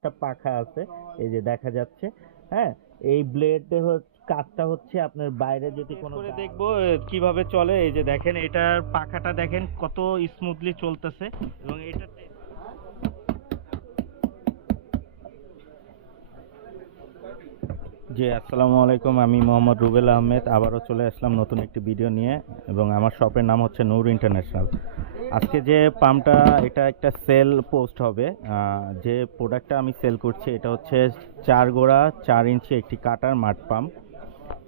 একটা পাখা আছে এই যে দেখা যাচ্ছে হ্যাঁ? এই ব্লেডে কাজটা হচ্ছে আপনার বাইরে যদি কোনো দেখব কীভাবে চলে। এই যে দেখেন এটার পাখাটা দেখেন কত স্মুথলি চলতেছে। এবং এটা জি আসসালামু আলাইকুম। আমি মোহাম্মদ রুবেল আহমেদ। আবারও চলে আসলাম নতুন একটি ভিডিও নিয়ে এবং আমার শপের নাম হচ্ছে নূর ইন্টারন্যাশনাল। আজকে যে পাম্পটা এটা একটা সেল পোস্ট হবে। যে প্রোডাক্টটা আমি সেল করছি এটা হচ্ছে চার গোড়া চার ইঞ্চি একটি কাটার মাঠ পাম্প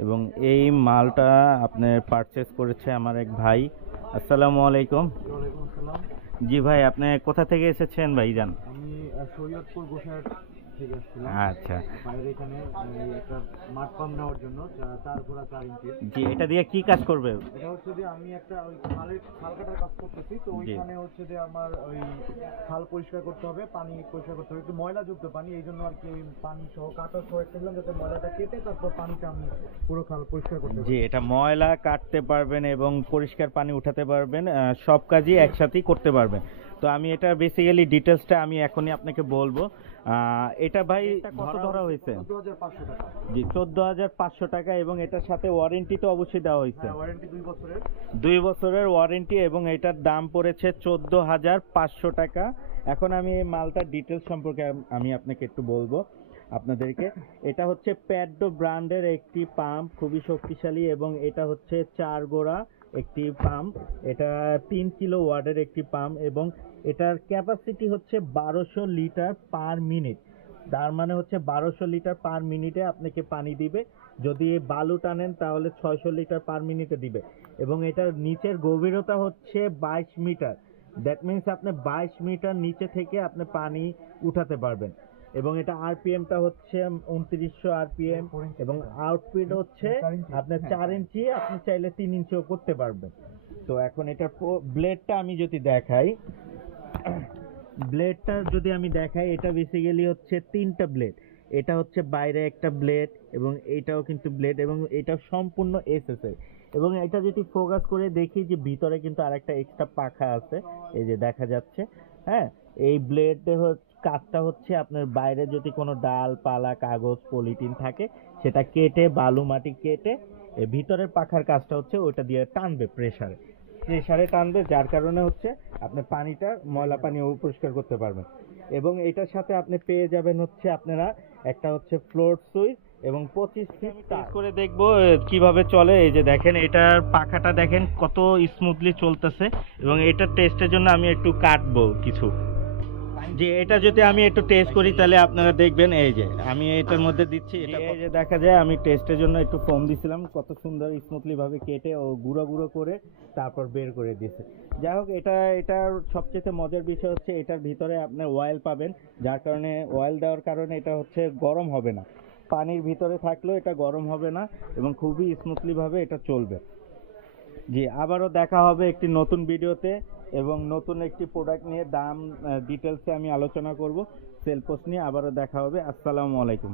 এবং এই মালটা আপনার পারচেস করেছে আমার এক ভাই। আসসালামু আলাইকুম। ওয়ালাইকুম আসসালাম। জি ভাই আপনি কোথা থেকে এসেছেন ভাইজান? আমি আহ, শরীয়তপুর গোসাইট থেকে আসছিলাম। আচ্ছা। বাইরে এখানে একটা মাঠ পাম্প নেওয়ার জন্য চার ঘোড়া চার ইঞ্চির জি এটা দিয়ে কি কাজ করবে? এটা হচ্ছে যে আমি একটা ওই খালের খাল কাটার কাজ করতেছি তো ওইখানে হচ্ছে যে আমার ওই খাল পরিষ্কার করতে হবে পানি পরিষ্কার করতে হবে একটু ময়লাযুক্ত পানি এই জন্য আর কি পানি সহ কাটা সহ একটা দিলাম যাতে ময়লাটা কেটে তারপর পানিটা আমি পুরো খাল পরিষ্কার করতে জি এটা ময়লা কাটতে পারবেন এবং পরিষ্কার পানি উঠাতে পারবেন সব কাজই একসাথেই করতে পারবেন। তো আমি এটা বেসিক্যালি ডিটেলসটা আমি এখনই আপনাকে বলব। এটা ভাই কত ধরা হয়েছে? জি চোদ্দ হাজার পাঁচশো টাকা এবং এটার সাথে ওয়ারেন্টি তো অবশ্যই দেওয়া হয়েছে। হ্যাঁ ওয়ারেন্টি দুই বছরের। দুই বছরের ওয়ারেন্টি এবং এটার দাম পড়েছে চোদ্দ হাজার পাঁচশো টাকা। এখন আমি এই মালটার ডিটেলস সম্পর্কে আমি আপনাকে একটু বলব আপনাদেরকে। এটা হচ্ছে প্যাডো ব্র্যান্ডের একটি পাম্প খুবই শক্তিশালী এবং এটা হচ্ছে চার গোড়া। একটি পাম্প, এটা তিন কিলো ওয়ার্ডের একটি পাম্প এবং এটার ক্যাপাসিটি হচ্ছে বারোশো লিটার পার মিনিট। তার মানে হচ্ছে বারোশো লিটার পার মিনিটে আপনাকে পানি দিবে। যদি বালু টানেন তাহলে ছয়শো লিটার পার মিনিটে দিবে। এবং এটার নিচের গভীরতা হচ্ছে বাইশ মিটার। দ্যাট মিনস আপনি বাইশ মিটার নিচে থেকে আপনি পানি উঠাতে পারবেন। এবং এটা আরপিএমটা হচ্ছে উনত্রিশশো আরপিএম এবং আউটপুট হচ্ছে। আপনার হ্যাঁ। চার ইঞ্চি আপনি চাইলে তিন ইঞ্চিও করতে পারবেন তো এখন এটা ব্লেডটা আমি যদি দেখাই ব্লেডটা যদি আমি দেখাই এটা বেসিক্যালি হচ্ছে তিনটা ব্লেড এটা হচ্ছে বাইরে একটা ব্লেড এবং এটাও কিন্তু ব্লেড এবং এটা সম্পূর্ণ এসএসআই এবং এটা যদি ফোকাস করে দেখি যে ভিতরে কিন্তু আরেকটা এক্সট্রা পাখা আছে, এই যে দেখা যাচ্ছে হ্যাঁ? এই ব্লেডে কাজটা হচ্ছে আপনার বাইরে যদি কোনো ডাল পালা কাগজ পলিথিন থাকে, সেটা কেটে, বালু মাটি কেটে ভিতরের পাখার কাজটা হচ্ছে ওটা দিয়ে টানবে প্রেসারে প্রেসারে টানবে, যার কারণে হচ্ছে আপনি পানিটা ময়লা পানি ও পরিষ্কার করতে পারবেন। এবং এটার সাথে আপনি পেয়ে যাবেন হচ্ছে আপনারা একটা হচ্ছে ফ্লোর সুইচ এবং পঁচিশ ফিট টেস্ট করে দেখব কীভাবে চলে। এই যে দেখেন এটার পাখাটা দেখেন কত স্মুথলি চলতেছে। এবং এটার টেস্টের জন্য আমি একটু কাটবো কিছু। যে এটা যদি আমি একটু টেস্ট করি তাহলে আপনারা দেখবেন এই যে আমি এটার মধ্যে দিচ্ছি এটা এই যে দেখা যায় আমি টেস্টের জন্য একটু ফোম দিছিলাম কত সুন্দর স্মুথলি ভাবে কেটে ও গুঁড়ো গুঁড়ো করে তারপর বের করে দিয়েছে। যাই হোক এটা এটার সবচেয়ে মজার বিষয় হচ্ছে এটার ভিতরে আপনার অয়েল পাবেন যার কারণে অয়েল দেওয়ার কারণে এটা হচ্ছে গরম হবে না। পানির ভিতরে থাকলেও এটা গরম হবে না এবং খুবই স্মুথলি ভাবে এটা চলবে। জি আবারও দেখা হবে একটি নতুন ভিডিওতে এবং নতুন একটি প্রোডাক্ট নিয়ে দাম ডিটেলসে আমি আলোচনা করব। সেল পোস্ট নিয়ে আবারও দেখা হবে। আসসালামু আলাইকুম।